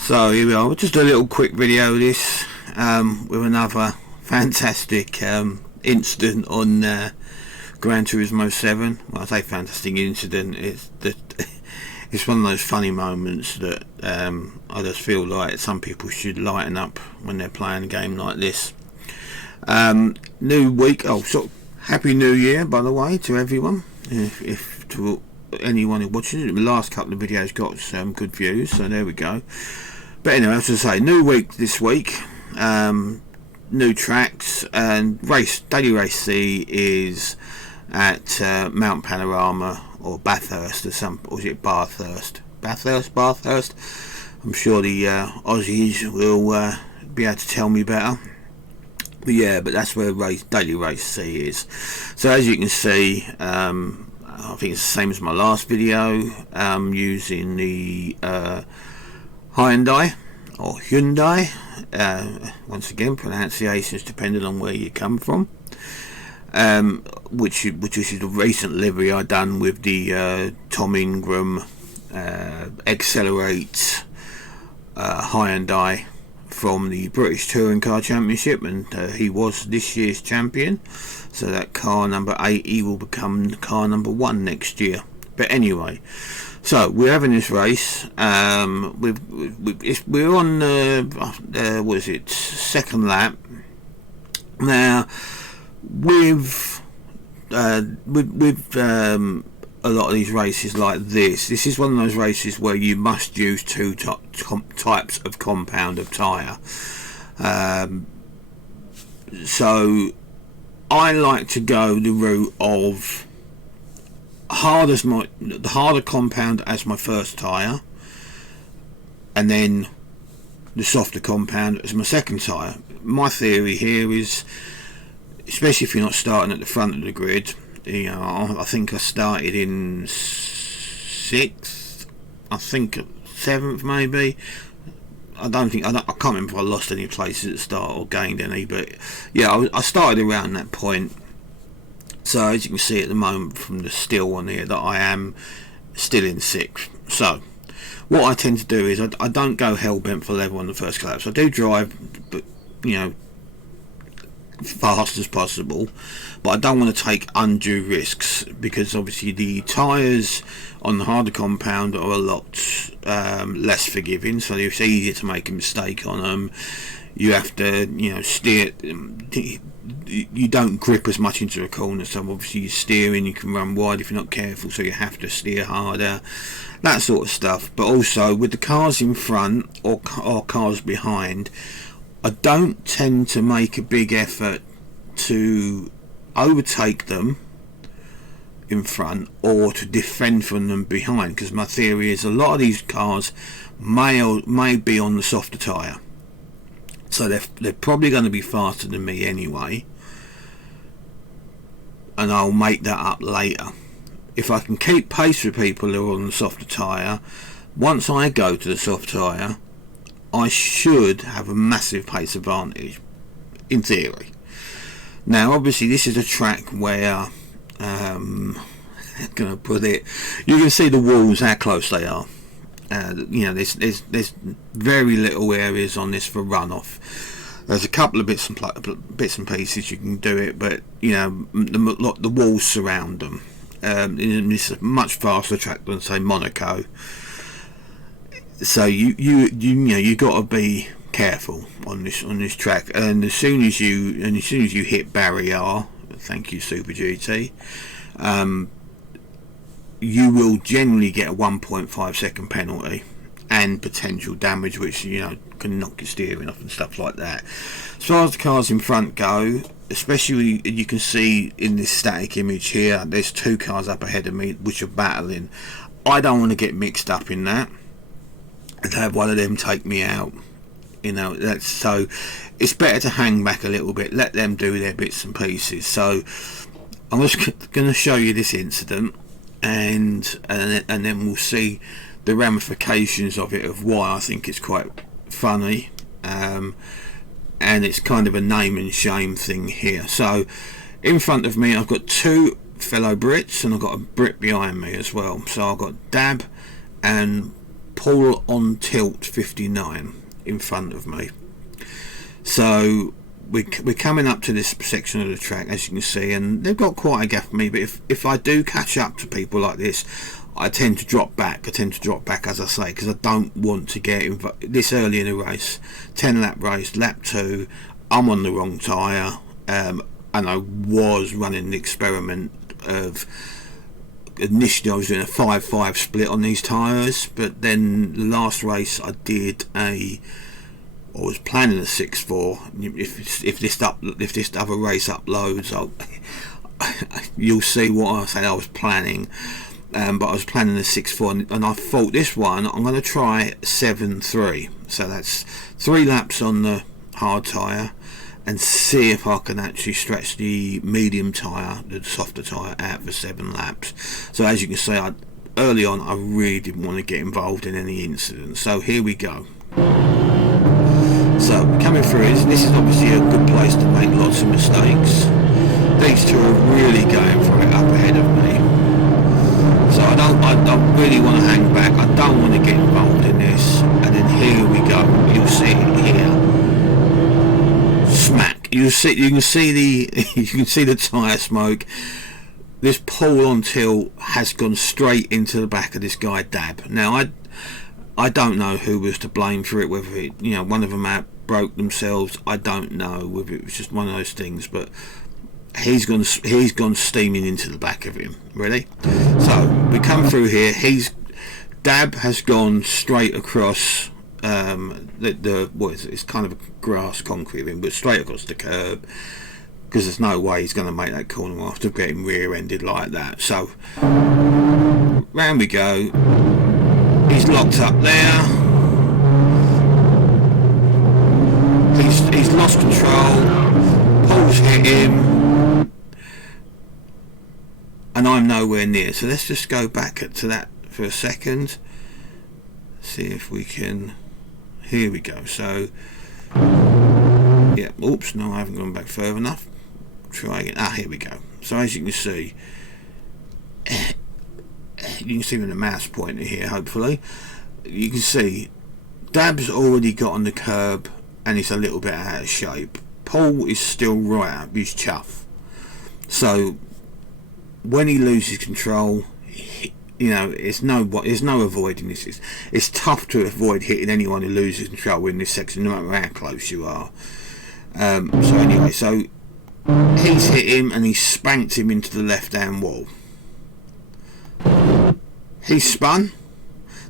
So here we are, just a little quick video of this with another fantastic incident on Gran Turismo 7. Well, I say fantastic incident, it's one of those funny moments that I just feel like some people should lighten up when they're playing a game like this. New week, happy new year by the way to everyone, if to anyone who watches it. The last couple of videos got some good views, so there we go. But anyway, as I say, new week this week, new tracks, and daily race C is at Mount Panorama or Bathurst or is it Bathurst? Bathurst. I'm sure the Aussies will be able to tell me better. But yeah, but that's where daily race C is. So as you can see, I think it's the same as my last video, using the Hyundai or Hyundai, once again pronunciations depending on where you come from, which is the recent livery I done with the Tom Ingram Accelerate Hyundai from the British Touring Car Championship, and he was this year's champion, so that car number 80 will become car number 1 next year. But anyway, so we're having this race. We're on what is it, second lap now. With a lot of these races like this is one of those races where you must use two types of compound of tyre. So I like to go the route of the harder compound as my first tyre, and then the softer compound as my second tyre. My theory here is, especially if you're not starting at the front of the grid, you know, I think I started in 6th, I think 7th maybe. I can't remember if I lost any places at the start or gained any, but yeah, I started around that point. So as you can see at the moment from the still on here, that I am still in 6th. So what I tend to do is I don't go hell-bent for level on the first laps. I do drive, but you know, fast as possible, but I don't want to take undue risks, because obviously the tyres on the harder compound are a lot less forgiving, so it's easier to make a mistake on them. You have to, you know, steer. You don't grip as much into a corner, so obviously you're steering, you can run wide if you're not careful, so you have to steer harder, that sort of stuff. But also with the cars in front or cars behind, I don't tend to make a big effort to overtake them in front or to defend from them behind, because my theory is a lot of these cars may be on the softer tyre, so they're probably going to be faster than me anyway, and I'll make that up later. If I can keep pace with people who are on the softer tyre, once I go to the soft tyre, I should have a massive pace advantage, in theory. Now obviously this is a track where I'm gonna put it, you can see the walls, how close they are. You know, there's very little areas on this for runoff. There's a couple of bits and pieces you can do it, but you know, the walls surround them. It's a much faster track than say Monaco. So you got to be careful on this track, and as soon as you hit barrier, thank you Super GT, you will generally get a 1.5 second penalty and potential damage, which you know can knock your steering off and stuff like that. As far as the cars in front go, especially you can see in this static image here, there's 2 cars up ahead of me which are battling. I don't want to get mixed up in that and have one of them take me out, you know. So it's better to hang back a little bit, let them do their bits and pieces. So I'm just going to show you this incident, and then we'll see the ramifications of it, of why I think it's quite funny, and it's kind of a name and shame thing here. So in front of me I've got 2 fellow Brits, and I've got a Brit behind me as well. So I've got Dab and pull on tilt 59 in front of me. So we're coming up to this section of the track, as you can see, and they've got quite a gap for me, but if I do catch up to people like this, I tend to drop back, as I say, because I don't want to get this early in the race. 10 lap race, lap 2, I'm on the wrong tyre, and I was running an experiment of, initially I was doing a 5-5 split on these tyres, but then the last race I was planning a 6-4. If this other race uploads, you'll see what I said I was planning. But I was planning a 6-4, and I thought this one I'm going to try 7-3. So that's 3 laps on the hard tyre, and see if I can actually stretch the medium tyre, the softer tyre, out for 7 laps. So as you can see, early on I really didn't want to get involved in any incidents. So here we go. So coming through, this is obviously a good place to make lots of mistakes. These two are really going for it up ahead of me. So I don't really want to hang back. I don't want to get involved in this. And then here we go. You'll see it here. Smack. You can see the tyre smoke. This pull on tilt has gone straight into the back of this guy Dab. Now I don't know who was to blame for it. Whether one of them broke themselves. I don't know whether it was just one of those things, but he's gone steaming into the back of him. Ready? So we come through here. Dab has gone straight across it's kind of a grass concrete ring, but straight across the curb, because there's no way he's going to make that corner after getting rear-ended like that. So round we go. He's locked up there. He's lost control. Paul's hit him, and I'm nowhere near. So let's just go back to that for a second. See if we can. Here we go. So yeah. Oops. No, I haven't gone back further enough. Try again. Here we go. So as you can see, with the mouse pointer here, hopefully you can see Dab's already got on the curb and he's a little bit out of shape. Paul is still right up his chuff. So when he loses control, there's no avoiding this. It's tough to avoid hitting anyone who loses control in this section, no matter how close you are. So anyway, so he's hit him and he's spanked him into the left hand wall. He's spun.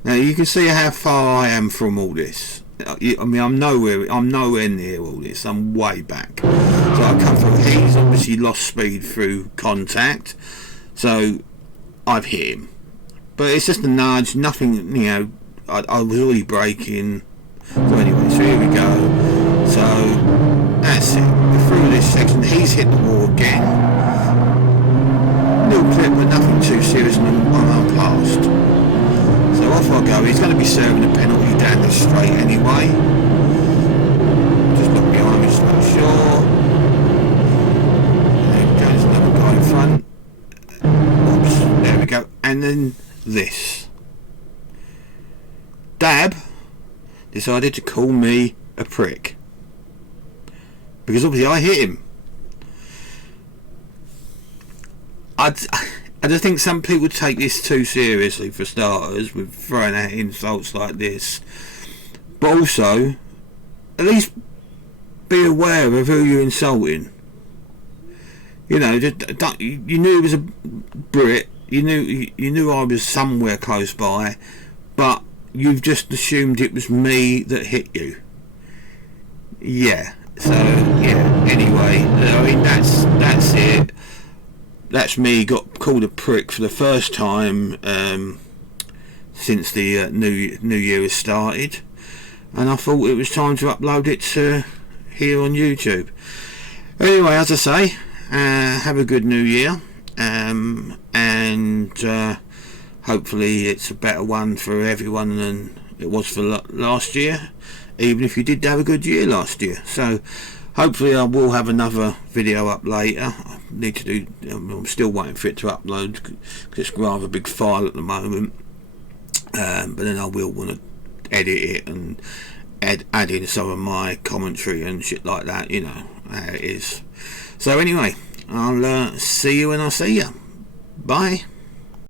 Now you can see how far I am from all this. I mean, I'm nowhere near all this. I'm way back. So I come through. He's obviously lost speed through contact. So I've hit him. But it's just a nudge. Nothing. I was already braking. So anyway, so here we go. So that's it. We're through this section. He's hit the wall again. Little clip, but nothing too serious, and I'm past. So off I go. He's going to be serving a penalty down this straight anyway. Just look behind me just to make sure. There we go, there's another guy in front. Oops, there we go. And then this. Dab decided to call me a prick. Because obviously I hit him. I just think some people take this too seriously, for starters, with throwing out insults like this. But also, at least be aware of who you're insulting. You knew it was a Brit. You knew I was somewhere close by, but you've just assumed it was me that hit you. Yeah. So yeah. Anyway, I mean that's it. That's me got called a prick for the first time since the new year has started, and I thought it was time to upload it to here on YouTube. Anyway, as I say, have a good new year, and hopefully it's a better one for everyone than it was for last year, even if you did have a good year last year. So hopefully I will have another video up later. I'm still waiting for it to upload because it's rather a big file at the moment, but then I will want to edit it and add in some of my commentary and shit like that, you know how it is. So anyway, I'll see you when I see you. Bye.